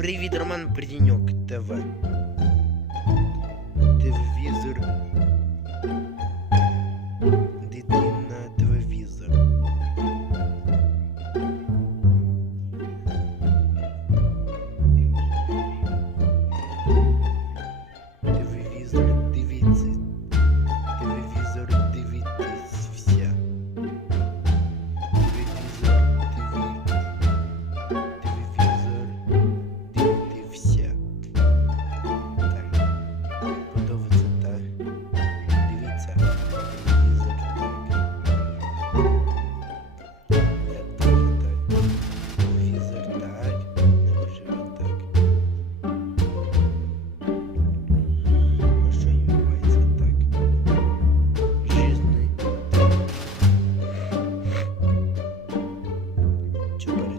Привіт, Роман Придіньок ТВ. Телевізор much